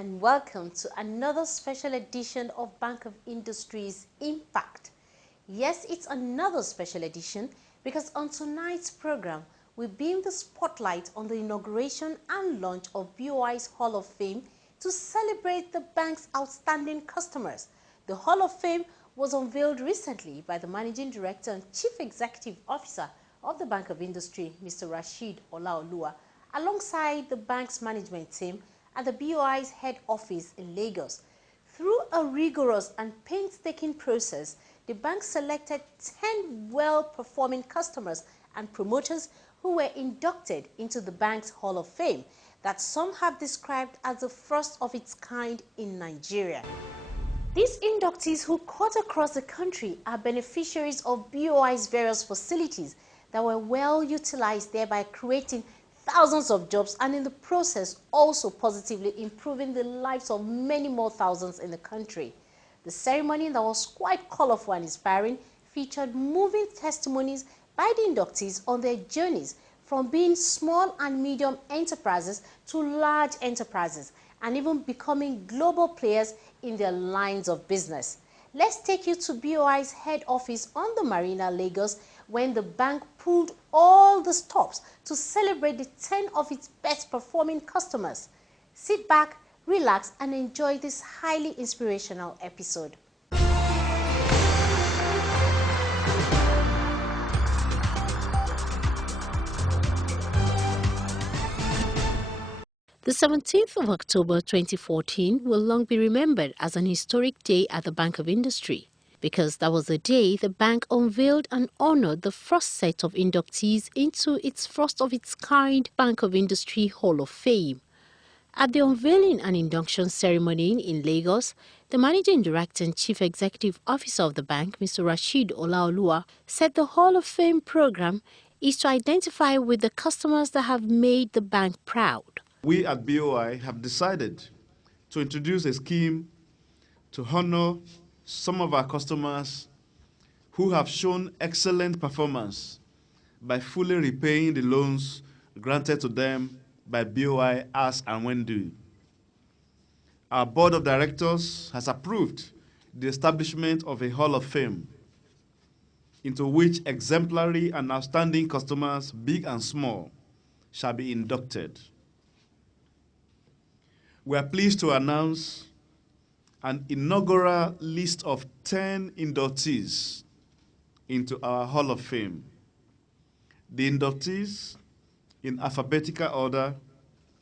and welcome to another special edition of Bank of Industry's Impact. Yes, it's another special edition because on tonight's program, we beam the spotlight on the inauguration and launch of BOI's Hall of Fame to celebrate the bank's outstanding customers. The Hall of Fame was unveiled recently by the Managing Director and Chief Executive Officer of the Bank of Industry, Mr. Rashid Olaoluwa, alongside the bank's management team at the BOI's head office in Lagos. Through a rigorous and painstaking process, the bank selected 10 well-performing customers and promoters who were inducted into the bank's Hall of Fame that some have described as the first of its kind in Nigeria. These inductees who cut across the country are beneficiaries of BOI's various facilities that were well utilized, thereby creating thousands of jobs and in the process also positively improving the lives of many more thousands in the country. The ceremony, that was quite colorful and inspiring, featured moving testimonies by the inductees on their journeys from being small and medium enterprises to large enterprises and even becoming global players in their lines of business. Let's take you to BOI's head office on the Marina, Lagos, when the bank pulled all the stops to celebrate the 10 of its best performing customers. Sit back, relax, and enjoy this highly inspirational episode. The 17th of October 2014 will long be remembered as an historic day at the Bank of Industry, because that was the day the bank unveiled and honored the first set of inductees into its first-of-its-kind Bank of Industry Hall of Fame. At the unveiling and induction ceremony in Lagos, the Managing Director and Chief Executive Officer of the bank, Mr. Rashid Olaoluwa, said the Hall of Fame program is to identify with the customers that have made the bank proud. We at BOI have decided to introduce a scheme to honor some of our customers who have shown excellent performance by fully repaying the loans granted to them by BOI as and when due. Our board of directors has approved the establishment of a Hall of Fame into which exemplary and outstanding customers, big and small, shall be inducted. We are pleased to announce an inaugural list of 10 inductees into our Hall of Fame. The inductees, in alphabetical order,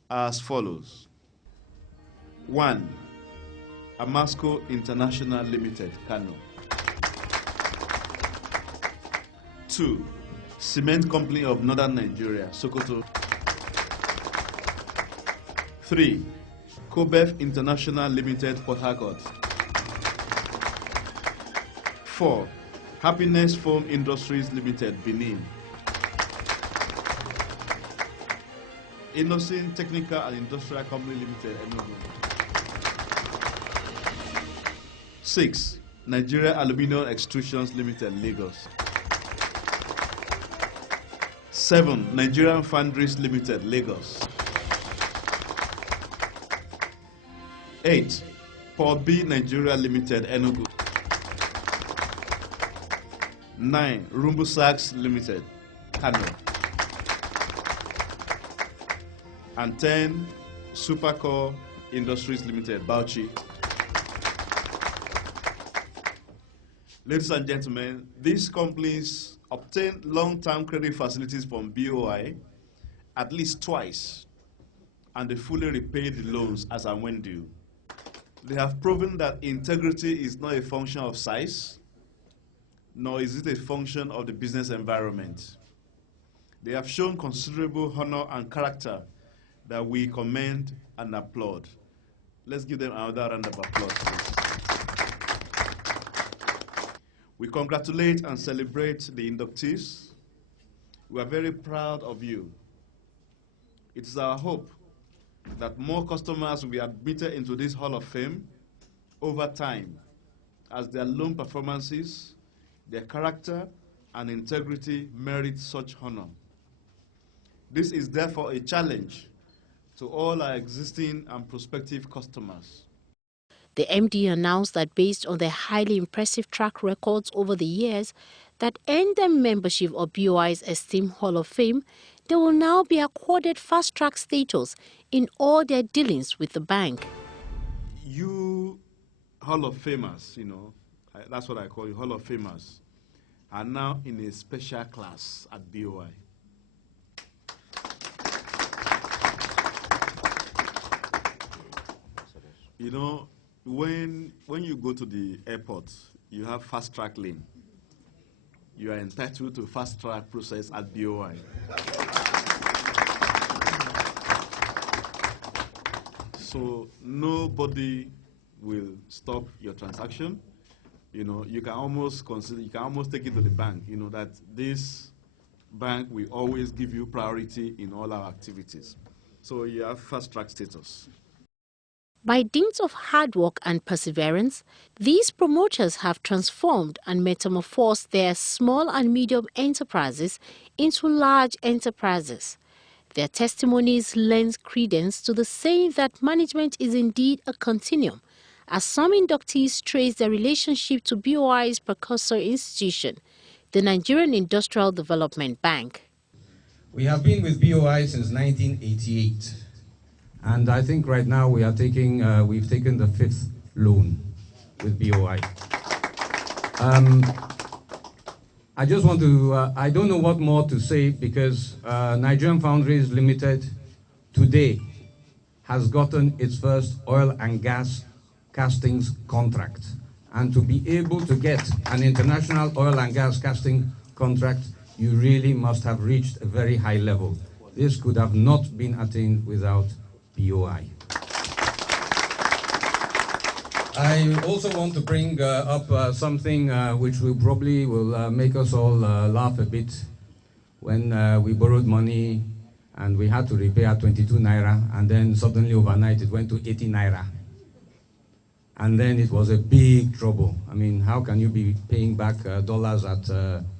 are as follows. 1. Amasco International Limited, Kano. 2. Cement Company of Northern Nigeria, Sokoto. 3. Kobef International Limited, Port Harcourt. 4. Happiness Foam Industries Limited, Benin. Innocent Technical and Industrial Company Limited, Enugu. 6. Nigeria Aluminium Extrusions Limited, Lagos. 7. Nigerian Foundries Limited, Lagos. 8. Paul B. Nigeria Limited, Enugu. 9. Rumbu Sachs Limited, Kano. And 10. Supercore Industries Limited, Bauchi. Ladies and gentlemen, these companies obtained long-term credit facilities from BOI at least twice, and they fully repaid the loans as and when due. They have proven that integrity is not a function of size, nor is it a function of the business environment. They have shown considerable honor and character that we commend and applaud. Let's give them another round of applause, please. We congratulate and celebrate the inductees. We are very proud of you. It is our hope that more customers will be admitted into this Hall of Fame over time as their loan performances, their character, and integrity merit such honor. This is therefore a challenge to all our existing and prospective customers. The MD announced that based on their highly impressive track records over the years that earned them membership of BOI's esteemed Hall of Fame, they will now be accorded fast-track status in all their dealings with the bank. You Hall of Famers, that's what I call you, Hall of Famers, are now in a special class at BOI. When you go to the airport, you have fast track lane. You are entitled to fast track process at BOI. So nobody will stop your transaction. You can almost take it to the bank, that this bank will always give you priority in all our activities. So you have fast track status. By dint of hard work and perseverance, these promoters have transformed and metamorphosed their small and medium enterprises into large enterprises. Their testimonies lend credence to the saying that management is indeed a continuum, as some inductees trace their relationship to BOI's precursor institution, the Nigerian Industrial Development Bank. We have been with BOI since 1988. And I think right now we've taken the 5th loan with BOI. I just want to, I don't know what more to say because Nigerian Foundries Limited today has gotten its first oil and gas castings contract. And to be able to get an international oil and gas casting contract, you really must have reached a very high level. This could have not been attained without BOI. I also want to bring up something which will probably make us all laugh a bit. When we borrowed money and we had to repay at 22 naira, and then suddenly overnight it went to 80 naira. And then it was a big trouble. I mean, how can you be paying back dollars at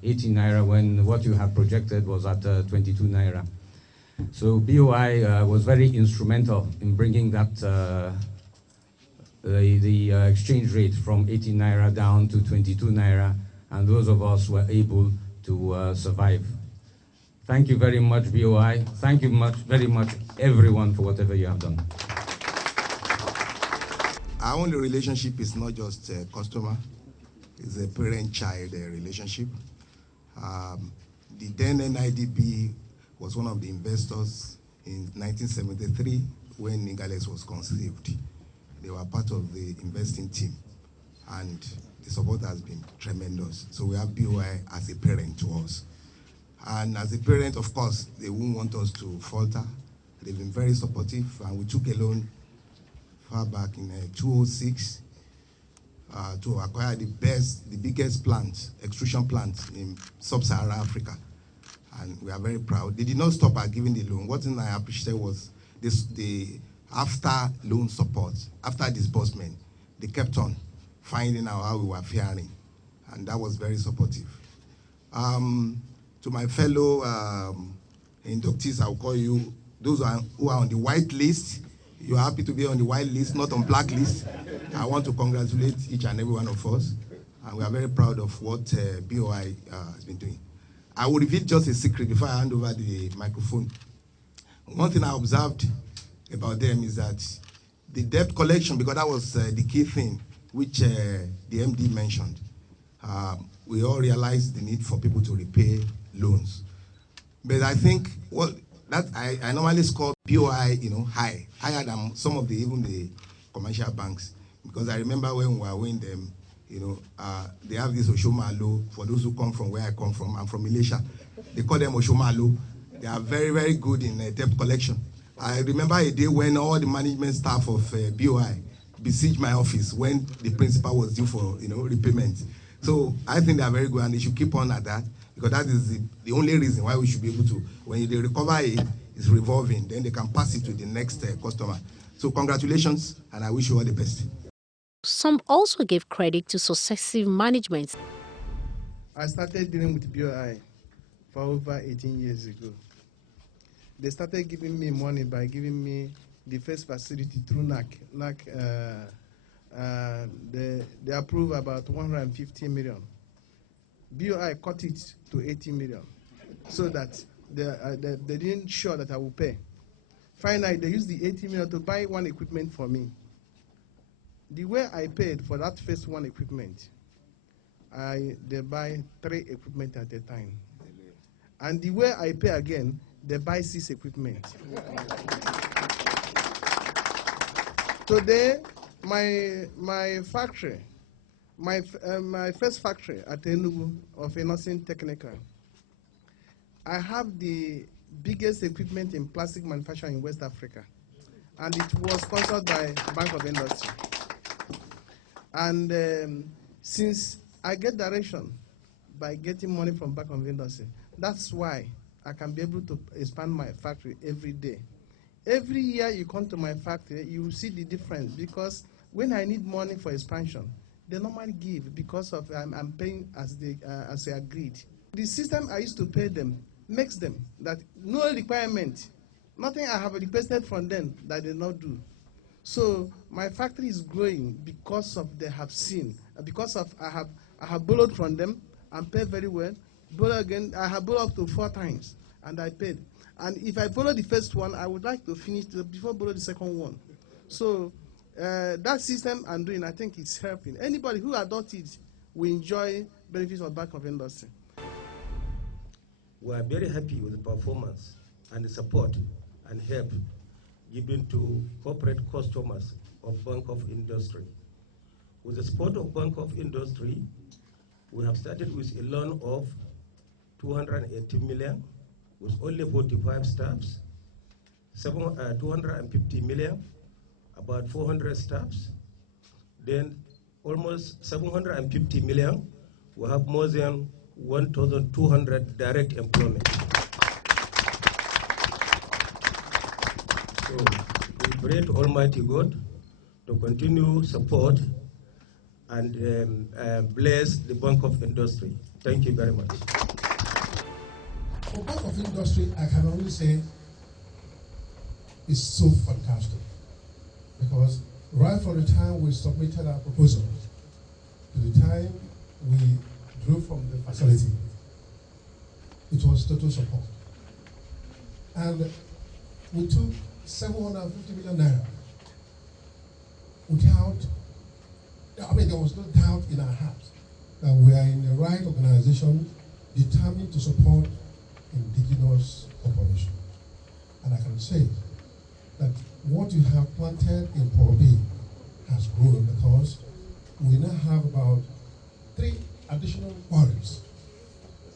80 naira when what you have projected was at 22 naira? So BOI was very instrumental in bringing that the exchange rate from 80 naira down to 22 naira, and those of us were able to survive. Thank you very much, BOI. Thank you very much, everyone, for whatever you have done. Our only relationship is not just a customer, it's a parent-child relationship. The then NIDB was one of the investors in 1973 when Nigales was conceived. They were part of the investing team, and the support has been tremendous. So we have BOI as a parent to us. And as a parent, of course, they won't want us to falter. They've been very supportive, and we took a loan far back in 2006 to acquire the biggest plant, extrusion plant in sub-Saharan Africa. And we are very proud. They did not stop at giving the loan. What I appreciated was the after loan support, after disbursement, they kept on finding out how we were faring. And that was very supportive. To my fellow inductees, I'll call you, those who are on the white list, you're happy to be on the white list, not on black list. I want to congratulate each and every one of us. And we are very proud of what BOI has been doing. I will reveal just a secret before I hand over the microphone. One thing I observed about them is that the debt collection, because that was the key thing which the MD mentioned, we all realized the need for people to repay loans. But I think I normally score BOI, higher than some of even the commercial banks, because I remember when we were with them, they have this Oshomalo. For those who come from where I come from, I'm from Malaysia. They call them Oshomalo. They are very, very good in debt collection. I remember a day when all the management staff of BOI besieged my office when the principal was due for repayment. So I think they are very good, and they should keep on at that, because that is the only reason why we should be able to, when they recover it, it's revolving, then they can pass it to the next customer. So congratulations, and I wish you all the best. Some also gave credit to successive managements. I started dealing with BOI for over 18 years ago. They started giving me money by giving me the first facility through NAC. NAC, they approved about 150 million. BOI cut it to 80 million so that they didn't sure that I will pay. Finally, they used the 80 million to buy one equipment for me. The way I paid for that first one equipment, they buy 3 equipment at a time. And the way I pay again, they buy 6 equipment. Today, my factory, my first factory at Enugu of a nursing technical, I have the biggest equipment in plastic manufacturing in West Africa. And it was sponsored by Bank of Industry. And since I get direction by getting money from Bank of Industry, that's why I can be able to expand my factory every day. Every year you come to my factory, you will see the difference, because when I need money for expansion, they normally give because of I'm paying as they agreed. The system I used to pay them makes them that no requirement, nothing I have requested from them that they not do. So my factory is growing because of they have seen, because of I have borrowed from them and paid very well. Borrow again, I have borrowed up to 4 times and I paid. And if I borrow the first one, I would like to finish before borrow the second one. So that system I'm doing, I think it's helping. Anybody who adopts it will enjoy benefits of Bank of Industry. We are very happy with the performance and the support and help given to corporate customers of Bank of Industry. With the support of Bank of Industry, we have started with a loan of 280 million with only 45 staffs, 250 million, about 400 staffs, then almost 750 million, we have more than 1,200 direct employment. So we pray to Almighty God to continue support and bless the Bank of Industry. Thank you very much. For Bank of Industry, I can only say it's so fantastic, because right from the time we submitted our proposal to the time we drew from the facility, it was total support. And we took 750 million naira without, there was no doubt in our hearts that we are in the right organization determined to support indigenous operation. And I can say that what you have planted in Porobi has grown, because we now have about 3 additional quarries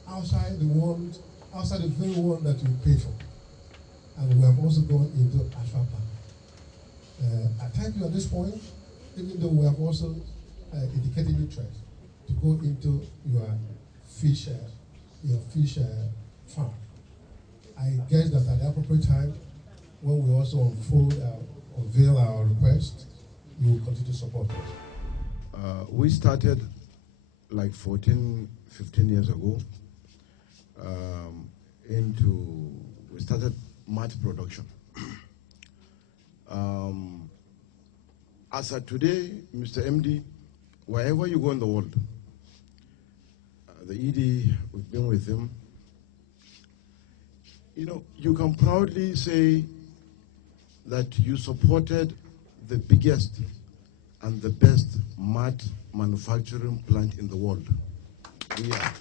outside the very one that you pay for. And we have also gone into asphalt plant. I thank you at this point, even though we have also indicated interest to go into your fish farm. I guess that at the appropriate time, when we also unveil our request, you will continue to support us. We started like 14, 15 years ago we started malt production. As of today, Mr. MD, wherever you go in the world, the ED, we've been with him. You know, you can proudly say that you supported the biggest and the best malt manufacturing plant in the world. Yeah.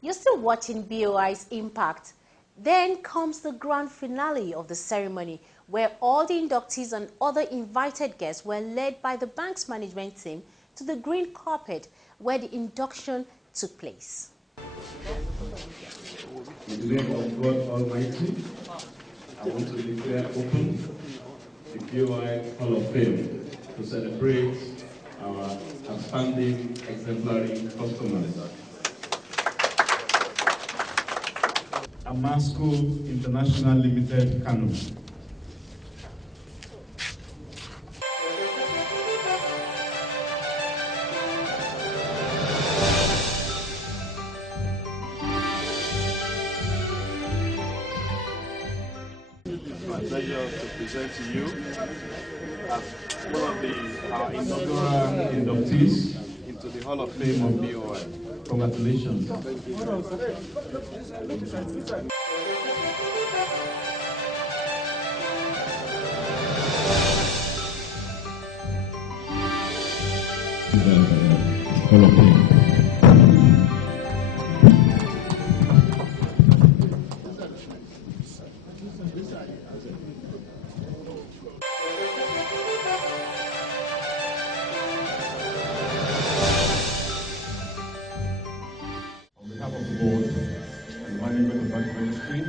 You're still watching BOI's Impact. Then comes the grand finale of the ceremony, where all the inductees and other invited guests were led by the bank's management team to the green carpet where the induction took place. In the name of God Almighty, I want to declare open the BOI Hall of Fame to celebrate our outstanding, exemplary customers. Amasco International Limited, Kano. pleasure to present to you as one of our inaugural inductees into the Hall of Fame of BOI. Congratulations. Hall of Fame. On behalf of the board and management of the Bank of Industry,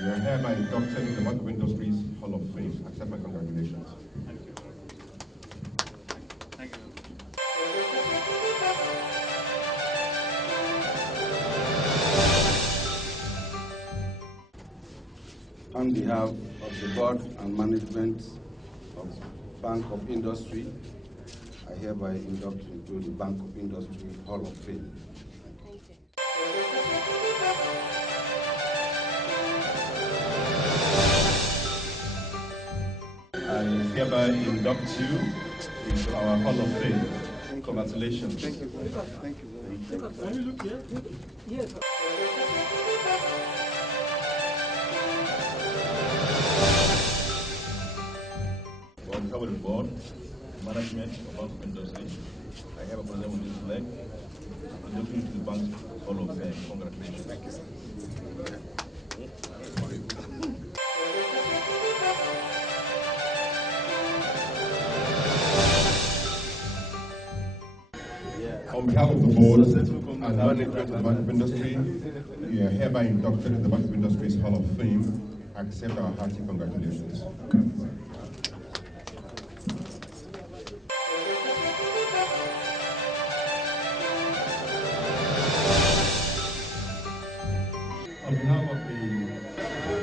we are hereby inducted into the Bank of Industry's Hall of Fame. Accept my congratulations. On behalf of the board and management of Bank of Industry, I hereby induct into the Bank of Industry Hall of Fame. I hereby induct you into our Hall of Fame. Congratulations. Thank you. Thank you. Can you look here? Yes. On behalf of the board, management of Bank of Industry, I have a pleasure with this flag. I'm looking into the Bank's Hall of Fame. Congratulations. Thank you, sir. On behalf of the board and management of the Bank of Industry, we are hereby inducted into the Bank of Industry's Hall of Fame. Accept our hearty congratulations. On behalf of the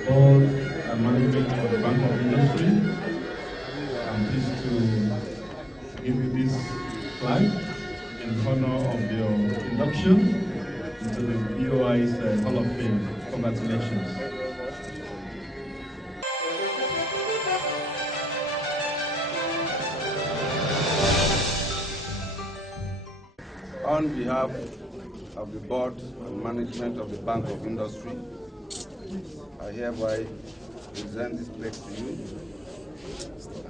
board and management of the Bank of Industry, I'm pleased to give you this flag in honor of your induction into the BOI's Hall of Fame. Congratulations. On behalf of the board and management of the Bank of Industry, I hereby present this plaque to you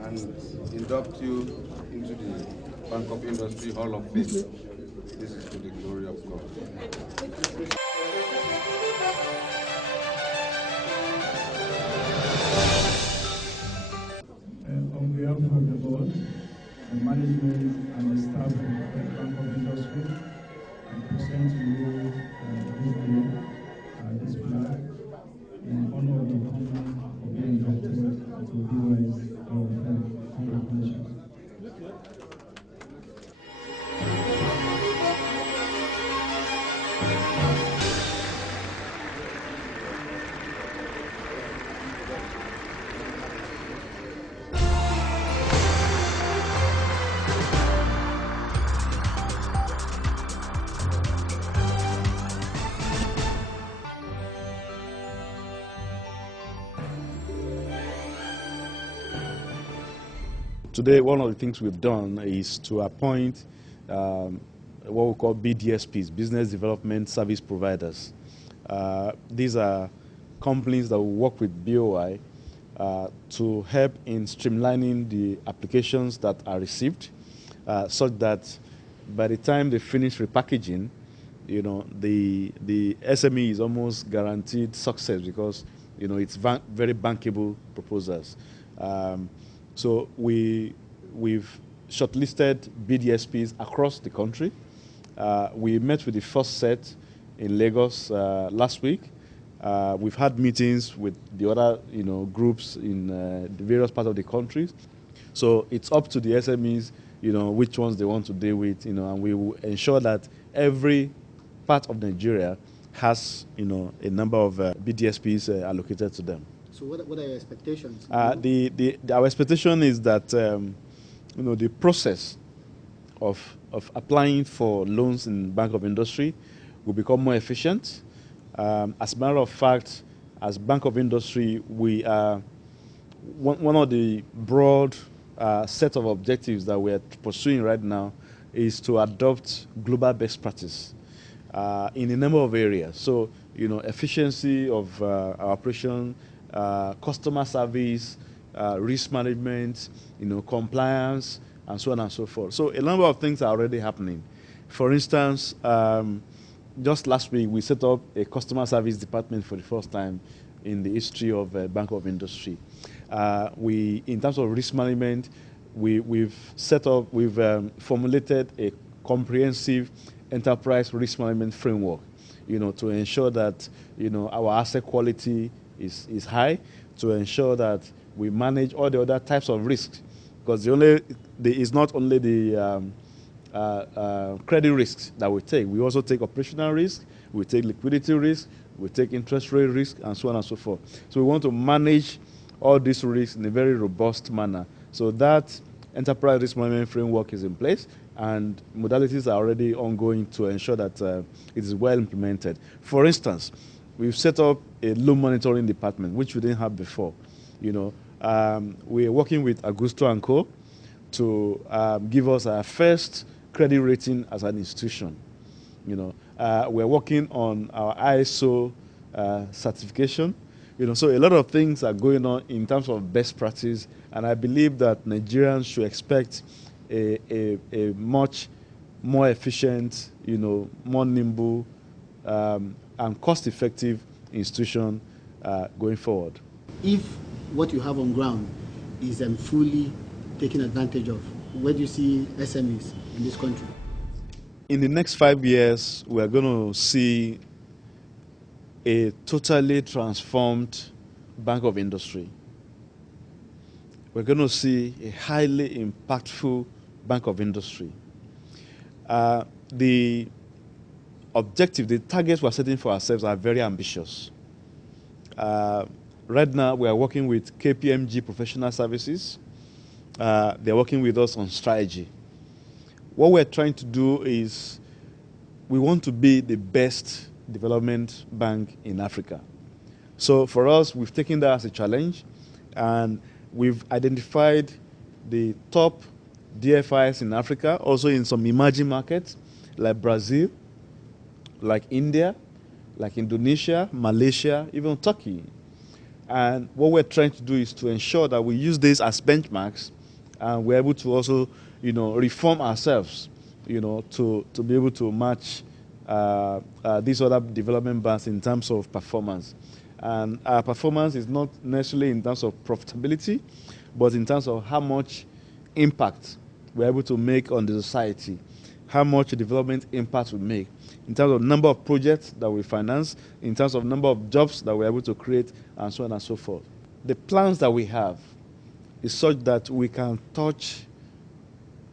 and induct you into the Bank of Industry Hall of Fame. This is to the glory of God. On behalf of the board, the management and the staff of the Bank of Industry, I present to you this flag in honor of your company for being inducted into BOI's Hall of Fame. Congratulations. Today, one of the things we've done is to appoint what we call BDSPs, Business Development Service Providers. These are companies that will work with BOI to help in streamlining the applications that are received, such that by the time they finish repackaging, you know, the SME is almost guaranteed success because, you know, it's very bankable proposals. So we've shortlisted BDSPs across the country. We met with the first set in Lagos last week. We've had meetings with the other, you know, groups in the various parts of the country. So it's up to the SMEs, you know, which ones they want to deal with, you know, and we will ensure that every part of Nigeria has, you know, a number of BDSPs allocated to them. So what are your expectations? Our expectation is that, you know, the process of applying for loans in Bank of Industry will become more efficient. As a matter of fact, as Bank of Industry, we are one of the broad set of objectives that we're pursuing right now is to adopt global best practice in a number of areas. So, efficiency of our operation, customer service, risk management, compliance, and so on and so forth. So a number of things are already happening. For instance, just last week, we set up a customer service department for the first time in the history of Bank of Industry. In terms of risk management, we've formulated a comprehensive enterprise risk management framework, to ensure that, our asset quality is high, to ensure that we manage all the other types of risks, because it's not only the credit risks that we take. We also take operational risk, we take liquidity risk, we take interest rate risk, and so on and so forth. So we want to manage all these risks in a very robust manner. So that enterprise risk management framework is in place, and modalities are already ongoing to ensure that it is well implemented. For instance, we've set up a loan monitoring department, which we didn't have before. We are working with Augusto & Co. to give us our first credit rating as an institution. We're working on our ISO certification. So a lot of things are going on in terms of best practice, and I believe that Nigerians should expect a much more efficient, more nimble, and cost-effective institution going forward. If what you have on ground is fully taken advantage of, where do you see SMEs in this country? In the next 5 years, we are going to see a totally transformed Bank of Industry. We're going to see a highly impactful Bank of Industry. The objective, the targets we're setting for ourselves are very ambitious. Right now, we are working with KPMG Professional Services. They're working with us on strategy. What we're trying to do is we want to be the best development bank in Africa. So for us, we've taken that as a challenge, and we've identified the top DFIs in Africa, also in some emerging markets like Brazil, like India, like Indonesia, Malaysia, even Turkey. And what we're trying to do is to ensure that we use these as benchmarks, and we're able to also, reform ourselves, to be able to match these other development banks in terms of performance. And our performance is not necessarily in terms of profitability, but in terms of how much impact we're able to make on the society, how much development impact we make, in terms of number of projects that we finance, in terms of number of jobs that we're able to create, and so on and so forth. The plans that we have is such that we can touch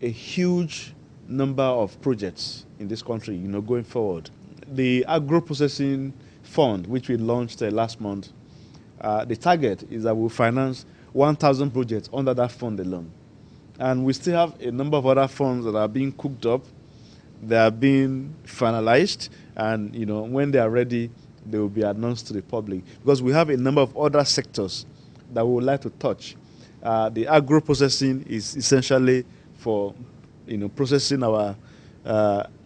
a huge number of projects in this country, going forward. The agro-processing fund, which we launched last month, the target is that we'll finance 1,000 projects under that fund alone. And we still have a number of other funds that are being cooked up, they are being finalized, and when they are ready, they will be announced to the public. Because we have a number of other sectors that we would like to touch. The agro-processing is essentially for processing our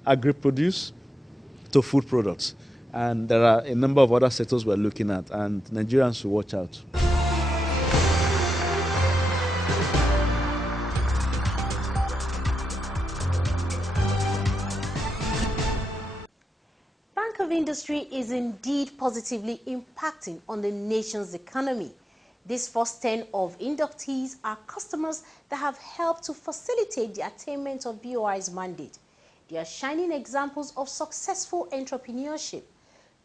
agri-produce to food products. And there are a number of other sectors we're looking at, and Nigerians should watch out. Bank of Industry is indeed positively impacting on the nation's economy. These first 10 of inductees are customers that have helped to facilitate the attainment of BOI's mandate. They are shining examples of successful entrepreneurship.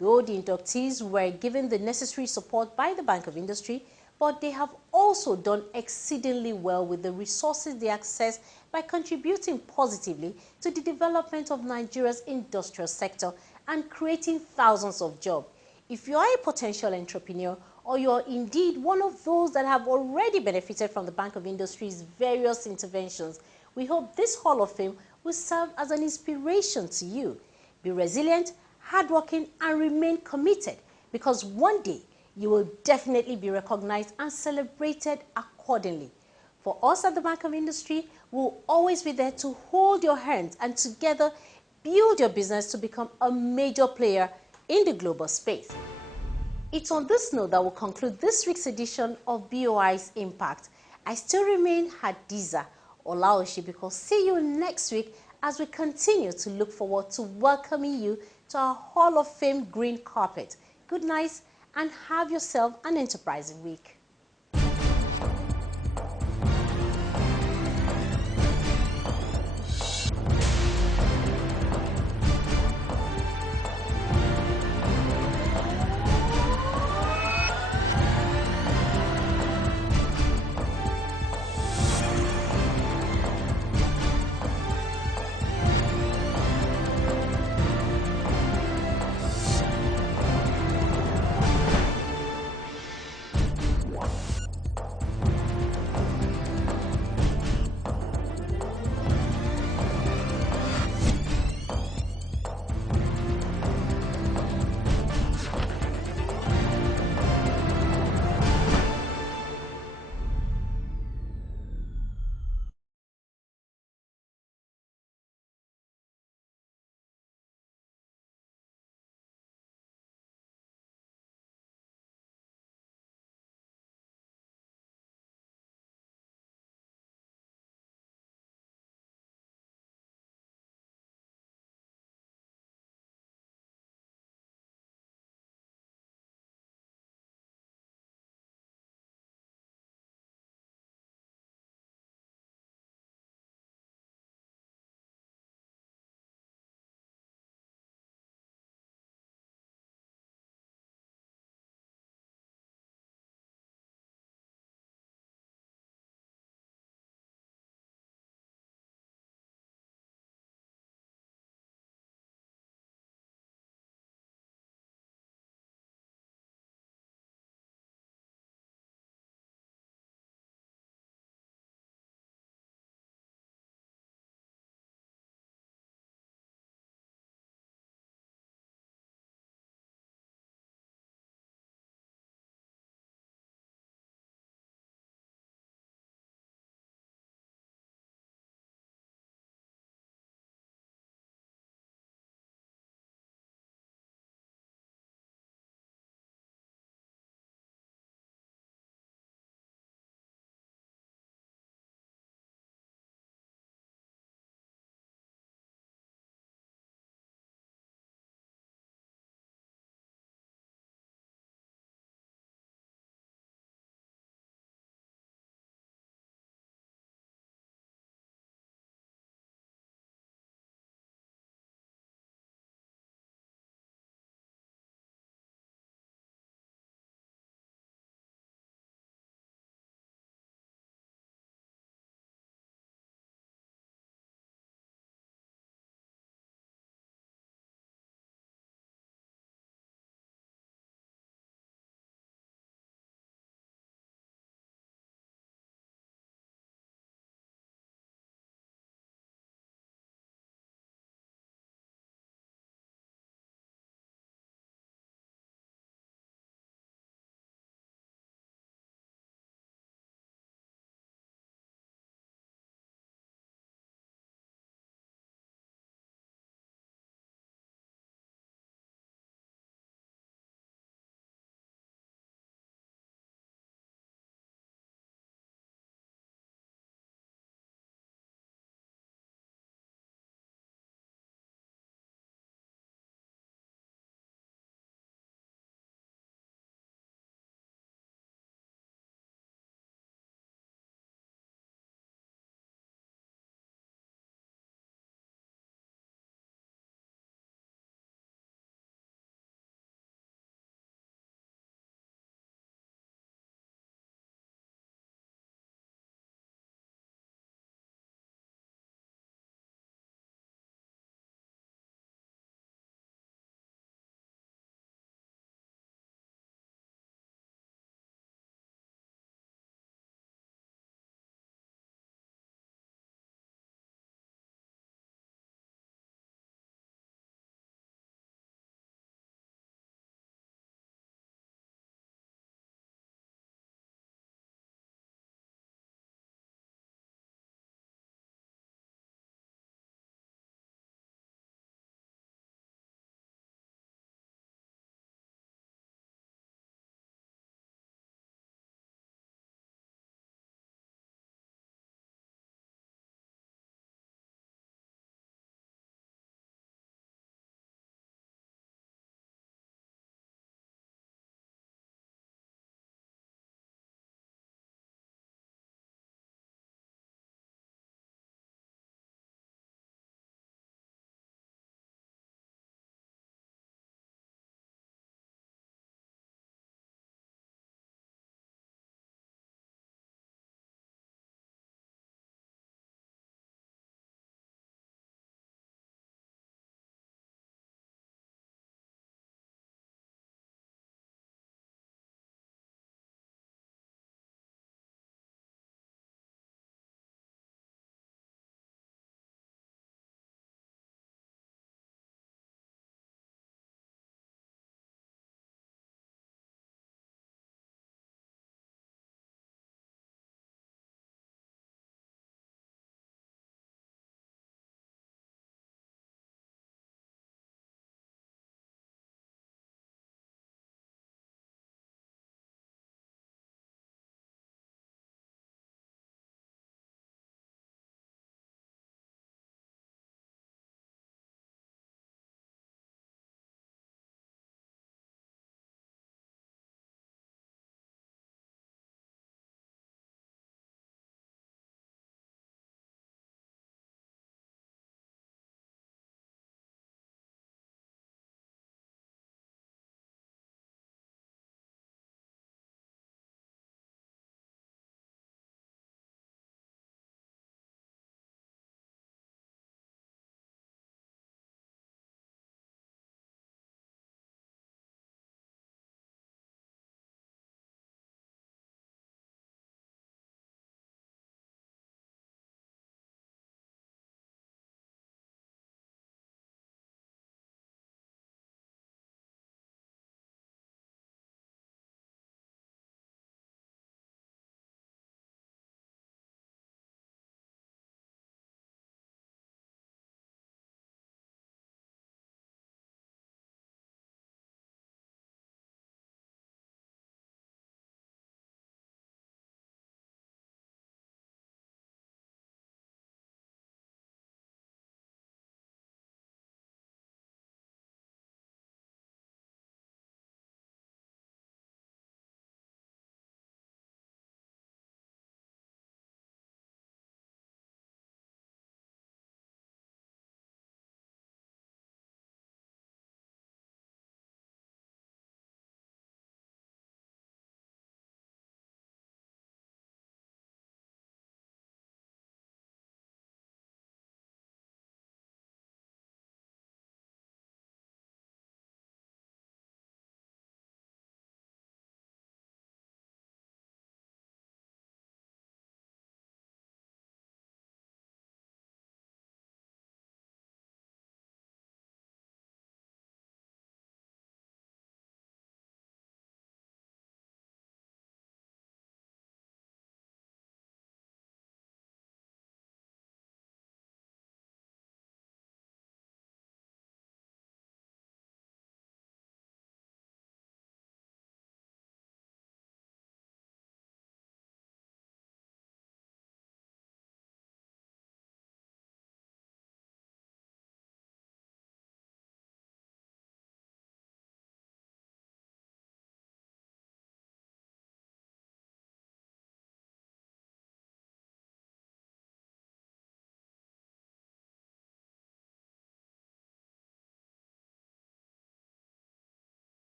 Though the inductees were given the necessary support by the Bank of Industry, but they have also done exceedingly well with the resources they access by contributing positively to the development of Nigeria's industrial sector and creating thousands of jobs. If you are a potential entrepreneur, or you are indeed one of those that have already benefited from the Bank of Industry's various interventions, we hope this Hall of Fame will serve as an inspiration to you. Be resilient, hardworking, and remain committed, because one day you will definitely be recognized and celebrated accordingly. For us at the Bank of Industry, we'll always be there to hold your hand and together build your business to become a major player in the global space. It's on this note that we'll conclude this week's edition of BOI's Impact. I still remain Hadiza Olaosebikan. See you next week as we continue to look forward to welcoming you to our Hall of Fame green carpet. Good night and have yourself an enterprising week.